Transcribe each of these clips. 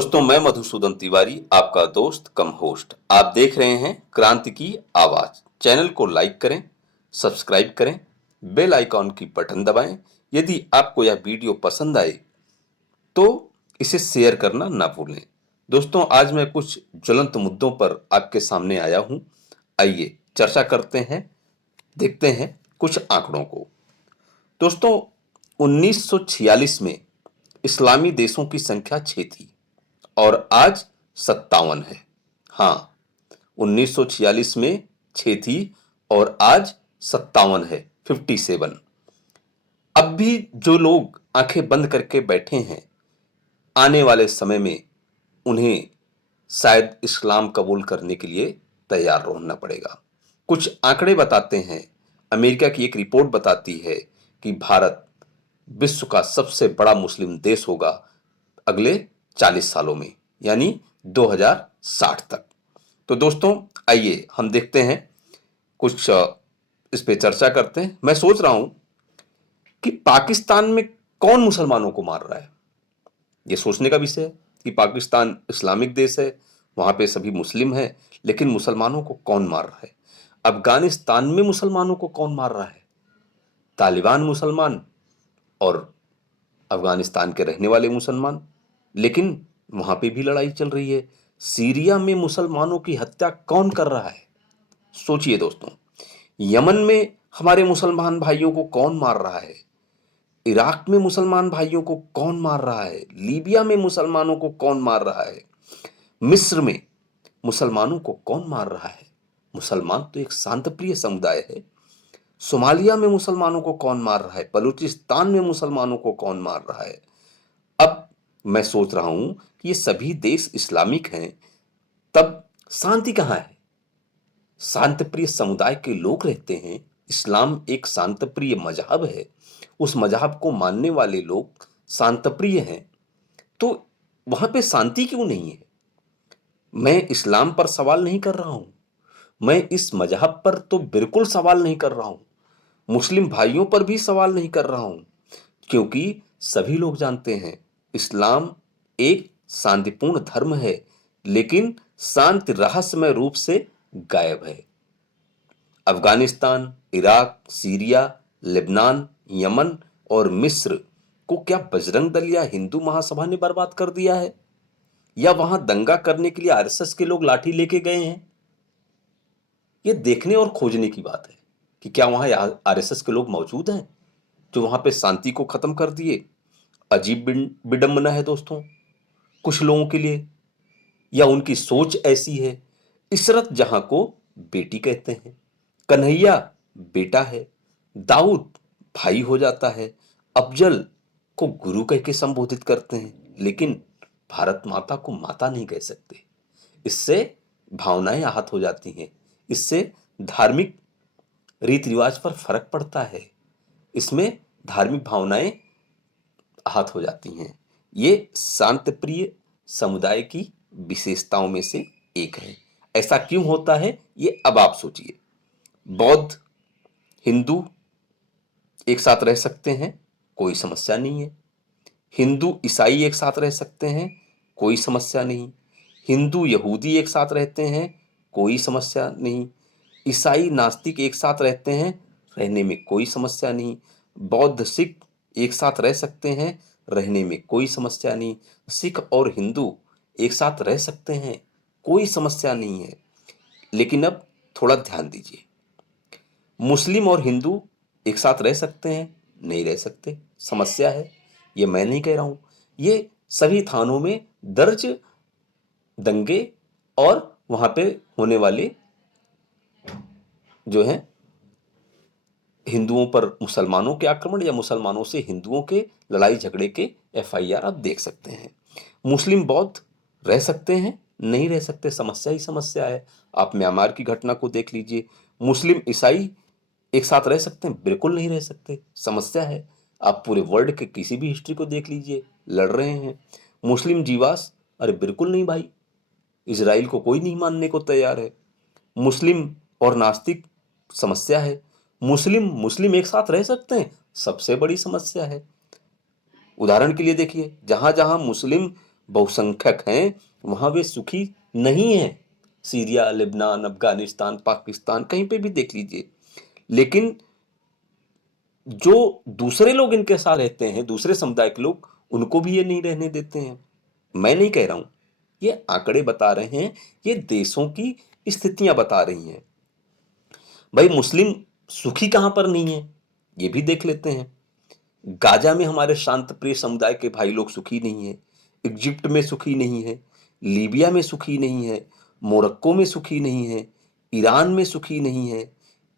दोस्तों, मैं मधुसूदन तिवारी, आपका दोस्त कम होस्ट। आप देख रहे हैं क्रांति की आवाज। चैनल को लाइक करें, सब्सक्राइब करें, बेल आइकॉन की बटन दबाएं। यदि आपको यह वीडियो पसंद आए तो इसे शेयर करना ना भूलें। दोस्तों, आज मैं कुछ ज्वलंत मुद्दों पर आपके सामने आया हूं। आइए चर्चा करते हैं, देखते हैं कुछ आंकड़ों को। दोस्तों, 1946 में इस्लामी देशों की संख्या 6 थी और आज 57 है। हाँ, 1946 में 6 थी और आज 57 है, 57। अब भी जो लोग आंखें बंद करके बैठे हैं, आने वाले समय में उन्हें शायद इस्लाम कबूल करने के लिए तैयार रहना पड़ेगा। कुछ आंकड़े बताते हैं, अमेरिका की एक रिपोर्ट बताती है कि भारत विश्व का सबसे बड़ा मुस्लिम देश होगा अगले 40 सालों में, यानी 2060 तक। तो दोस्तों, आइए हम देखते हैं, कुछ इस पे चर्चा करते हैं। मैं सोच रहा हूं कि पाकिस्तान में कौन मुसलमानों को मार रहा है। ये सोचने का विषय है कि पाकिस्तान इस्लामिक देश है, वहां पे सभी मुस्लिम हैं, लेकिन मुसलमानों को कौन मार रहा है। अफगानिस्तान में मुसलमानों को कौन मार रहा है। तालिबान मुसलमान और अफगानिस्तान के रहने वाले मुसलमान, लेकिन वहां पे भी लड़ाई चल रही है। सीरिया में मुसलमानों की हत्या कौन कर रहा है, सोचिए दोस्तों। यमन में हमारे मुसलमान भाइयों को कौन मार रहा है। इराक में मुसलमान भाइयों को कौन मार रहा है। लीबिया में मुसलमानों को कौन मार रहा है। मिस्र में मुसलमानों को कौन मार रहा है। मुसलमान तो एक शांतप्रिय समुदाय है। सोमालिया में मुसलमानों को कौन मार रहा है। बलूचिस्तान में मुसलमानों को कौन मार रहा है। अब मैं सोच रहा हूं कि ये सभी देश इस्लामिक हैं, तब शांति कहां है। शांतप्रिय समुदाय के लोग रहते हैं। इस्लाम एक शांतप्रिय मजहब है, उस मजहब को मानने वाले लोग शांतप्रिय हैं, तो वहां पे शांति क्यों नहीं है। मैं इस्लाम पर सवाल नहीं कर रहा हूं, मैं इस मजहब पर तो बिल्कुल सवाल नहीं कर रहा हूं, मुस्लिम भाइयों पर भी सवाल नहीं कर रहा हूं, क्योंकि सभी लोग जानते हैं इस्लाम एक शांतिपूर्ण धर्म है, लेकिन शांति रहस्यमय रूप से गायब है। Afghanistan, Iraq, Syria, Lebanon, Yemen और मिस्र को क्या बजरंग दल या हिंदू महासभा ने बर्बाद कर दिया है, या वहां दंगा करने के लिए आरएसएस के लोग लाठी लेके गए हैं। यह देखने और खोजने की बात है कि क्या वहां आरएसएस के लोग मौजूद हैं जो वहां पे शांति को खत्म कर दिए। अजीब विडंबना है दोस्तों कुछ लोगों के लिए, या उनकी सोच ऐसी है। इशरत जहां को बेटी कहते हैं, कन्हैया बेटा है, दाऊद भाई हो जाता है, अफजल को गुरु कह के संबोधित करते हैं, लेकिन भारत माता को माता नहीं कह सकते। इससे भावनाएं आहत हो जाती हैं, इससे धार्मिक रीति रिवाज पर फर्क पड़ता है, इसमें धार्मिक भावनाएं आहत हो जाती हैं। ये शांतप्रिय समुदाय की विशेषताओं में से एक है। ऐसा क्यों होता है, ये अब आप सोचिए। बौद्ध हिंदू एक साथ रह सकते हैं, कोई समस्या नहीं है। हिंदू ईसाई एक साथ रह सकते हैं, कोई समस्या नहीं। हिंदू यहूदी एक साथ रहते हैं, कोई समस्या नहीं। ईसाई नास्तिक एक साथ रहते हैं, रहने में कोई समस्या नहीं। बौद्ध सिख एक साथ रह सकते हैं, रहने में कोई समस्या नहीं। सिख और हिंदू एक साथ रह सकते हैं, कोई समस्या नहीं है। लेकिन अब थोड़ा ध्यान दीजिए, मुस्लिम और हिंदू एक साथ रह सकते हैं, नहीं रह सकते, समस्या है। ये मैं नहीं कह रहा हूं, ये सभी थानों में दर्ज दंगे और वहां पे होने वाले जो हैं हिंदुओं पर मुसलमानों के आक्रमण या मुसलमानों से हिंदुओं के लड़ाई झगड़े के एफआईआर आप देख सकते हैं। मुस्लिम बौद्ध रह सकते हैं, नहीं रह सकते, समस्या ही समस्या है। आप म्यांमार की घटना को देख लीजिए। मुस्लिम ईसाई एक साथ रह सकते हैं, बिल्कुल नहीं रह सकते, समस्या है। आप पूरे वर्ल्ड के किसी भी हिस्ट्री को देख लीजिए, लड़ रहे हैं। मुस्लिम जीवास, अरे बिल्कुल नहीं भाई, इजराइल को कोई नहीं मानने को तैयार है। मुस्लिम और नास्तिक, समस्या है। मुस्लिम मुस्लिम एक साथ रह सकते हैं, सबसे बड़ी समस्या है। उदाहरण के लिए देखिए, जहां जहां मुस्लिम बहुसंख्यक हैं वहां वे सुखी नहीं हैं। सीरिया, लेबनान, अफगानिस्तान, पाकिस्तान, कहीं पे भी देख लीजिए। लेकिन जो दूसरे लोग इनके साथ रहते हैं, दूसरे समुदाय के लोग, उनको भी ये नहीं रहने देते हैं। मैं नहीं कह रहा हूं, ये आंकड़े बता रहे हैं, ये देशों की स्थितियां बता रही हैं। भाई मुस्लिम सुखी कहां पर नहीं है, ये भी देख लेते हैं। गाजा में हमारे शांत प्रिय समुदाय के भाई लोग सुखी नहीं है, इजिप्ट में सुखी नहीं है, लीबिया में सुखी नहीं है, मोरक्को में सुखी नहीं है, ईरान में सुखी नहीं है,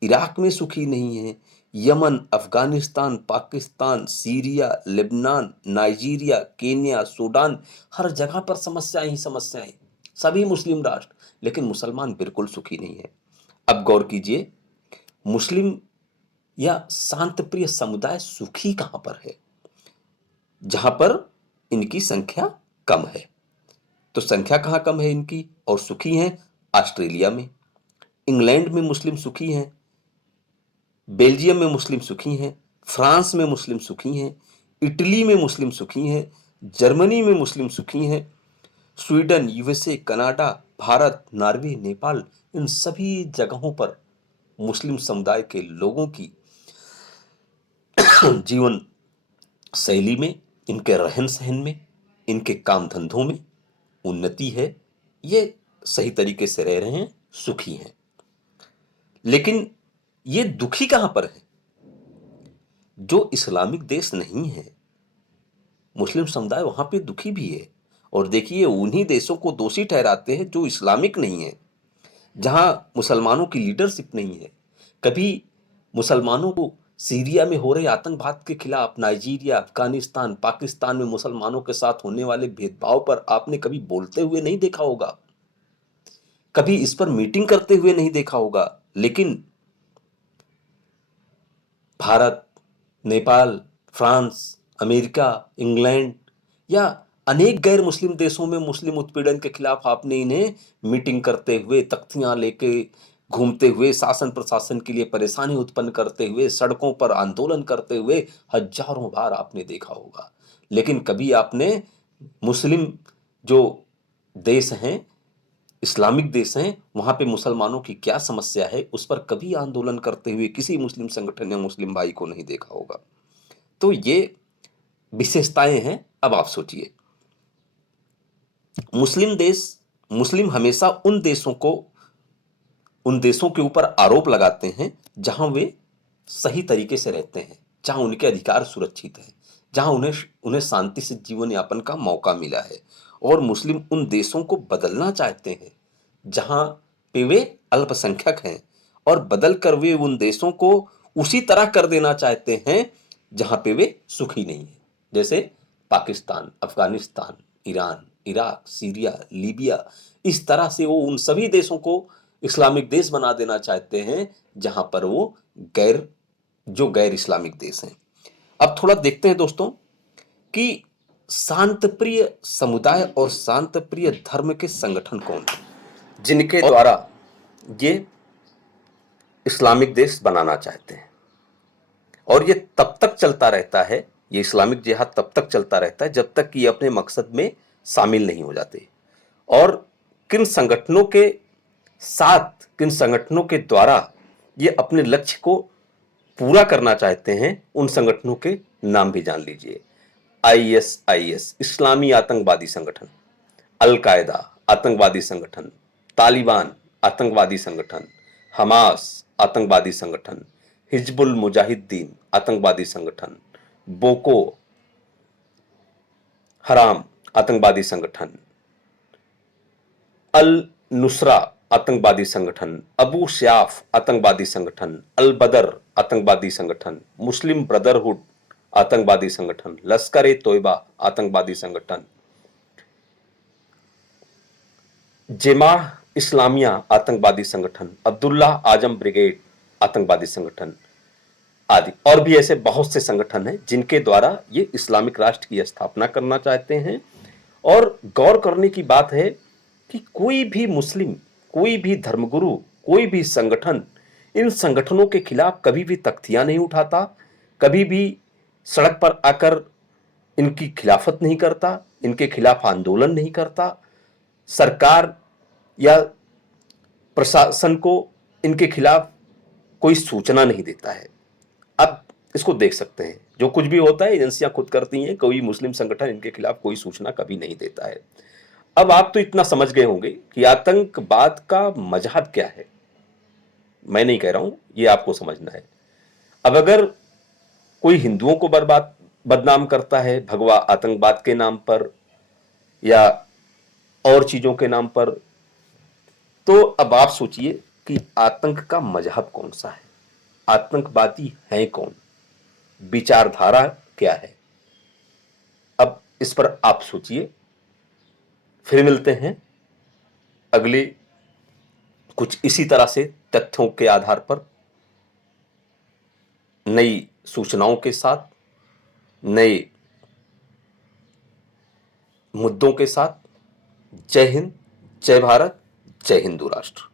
इराक में सुखी नहीं है, Yemen, Afghanistan, Pakistan, Syria, Lebanon, Nigeria, Kenya, Sudan, हर जगह पर समस्याएं ही समस्याएं, सभी मुस्लिम राष्ट्र, लेकिन मुसलमान बिल्कुल सुखी नहीं है। अब गौर कीजिए, मुस्लिम या शांत प्रिय समुदाय सुखी कहां पर है? जहां पर इनकी संख्या कम है। तो संख्या कहां कम है इनकी और सुखी हैं? ऑस्ट्रेलिया में, इंग्लैंड में मुस्लिम सुखी हैं, बेल्जियम में मुस्लिम सुखी हैं, फ्रांस में मुस्लिम सुखी हैं, इटली में मुस्लिम सुखी हैं, जर्मनी में मुस्लिम सुखी हैं, Sweden, USA, Canada, Bharat, Norway, Nepal, इन सभी जगहों पर मुस्लिम समुदाय के लोगों की जीवन शैली में, इनके रहन सहन में, इनके काम धंधों में उन्नति है। ये सही तरीके से रह रहे हैं, सुखी हैं। लेकिन ये दुखी कहां पर है? जो इस्लामिक देश नहीं है, मुस्लिम समुदाय वहां पे दुखी भी है। और देखिए, उन्हीं देशों को दोषी ठहराते हैं जो इस्लामिक नहीं है, जहां मुसलमानों की लीडरशिप नहीं है। कभी मुसलमानों को सीरिया में हो रहे आतंकवाद के खिलाफ, नाइजीरिया, अफगानिस्तान, पाकिस्तान में मुसलमानों के साथ होने वाले भेदभाव पर आपने कभी बोलते हुए नहीं देखा होगा, कभी इस पर मीटिंग करते हुए नहीं देखा होगा। लेकिन Bharat, Nepal, France, America, England या अनेक गैर मुस्लिम देशों में मुस्लिम उत्पीड़न के खिलाफ आपने इन्हें मीटिंग करते हुए, तख्तियां लेके घूमते हुए, शासन प्रशासन के लिए परेशानी उत्पन्न करते हुए, सड़कों पर आंदोलन करते हुए हजारों बार आपने देखा होगा। लेकिन कभी आपने मुस्लिम जो देश हैं, इस्लामिक देश हैं, वहां पे मुसलमानों की क्या समस्या है उस पर कभी आंदोलन करते हुए किसी मुस्लिम संगठन या मुस्लिम भाई को नहीं देखा होगा। तो ये विशेषताएं हैं। अब आप सोचिए, मुस्लिम हमेशा उन देशों के ऊपर आरोप लगाते हैं जहां वे सही तरीके से रहते हैं, जहां उनके अधिकार सुरक्षित हैं, जहां उन्हें उन्हें शांति से जीवन यापन का मौका मिला है। और मुस्लिम उन देशों को बदलना चाहते हैं जहां पे वे अल्पसंख्यक हैं, और बदल कर वे उन देशों को उसी तरह कर देना चाहते हैं जहां पे वे सुखी नहीं है। जैसे Pakistan, Afghanistan, Iran, Iraq, Syria, Libya, इस तरह से वो उन सभी देशों को इस्लामिक देश बना देना चाहते हैं जहां पर वो गैर इस्लामिक देश हैं। अब थोड़ा देखते हैं दोस्तों कि शांत प्रिय समुदाय और शांत प्रिय धर्म के संगठन कौन हैं जिनके द्वारा ये इस्लामिक देश बनाना चाहते हैं। और ये तब तक चलता रहता है, ये इस्लामिक जिहाद तब तक चलता रहता है जब तक कि ये अपने मकसद में शामिल नहीं हो जाते। और किन संगठनों के साथ, किन संगठनों के द्वारा ये अपने लक्ष्य को पूरा करना चाहते हैं, उन संगठनों के नाम भी जान लीजिए। ISIS इस्लामी आतंकवादी संगठन, अल कायदा आतंकवादी संगठन, तालिबान आतंकवादी संगठन, हमास आतंकवादी संगठन, हिजबुल मुजाहिदीन आतंकवादी संगठन, बोको हराम आतंकवादी संगठन, अल नुसरा आतंकवादी संगठन, अबू सयाफ आतंकवादी संगठन, अल बदर आतंकवादी संगठन, मुस्लिम ब्रदरहुड आतंकवादी संगठन, लश्कर ए तोयबा आतंकवादी संगठन, जेमाह इस्लामिया आतंकवादी संगठन, अब्दुल्ला आजम ब्रिगेड आतंकवादी संगठन आदि। और भी ऐसे बहुत से संगठन हैं जिनके द्वारा ये इस्लामिक राष्ट्र की स्थापना करना चाहते हैं। और गौर करने की बात है कि कोई भी मुस्लिम, कोई भी धर्मगुरु, कोई भी संगठन इन संगठनों के खिलाफ कभी भी तख्तियां नहीं उठाता, कभी भी सड़क पर आकर इनकी खिलाफत नहीं करता, इनके खिलाफ आंदोलन नहीं करता, सरकार या प्रशासन को इनके खिलाफ कोई सूचना नहीं देता है। आप इसको देख सकते हैं, जो कुछ भी होता है एजेंसियां खुद करती हैं, कोई मुस्लिम संगठन इनके खिलाफ कोई सूचना कभी नहीं देता है। अब आप तो इतना समझ गए होंगे कि आतंकवाद का मजहब क्या है। मैं नहीं कह रहा हूं, ये आपको समझना है। अब अगर कोई हिंदुओं को बर्बाद बदनाम करता है भगवा आतंकवाद के नाम पर या और चीजों के नाम पर, तो अब आप सोचिए कि आतंक का मजहब कौन सा है, आतंकवादी है कौन, विचारधारा क्या है। अब इस पर आप सोचिए। फिर मिलते हैं अगले कुछ इसी तरह से तथ्यों के आधार पर, नई सूचनाओं के साथ, नए मुद्दों के साथ। जय हिंद, जय भारत, जय हिंदू राष्ट्र।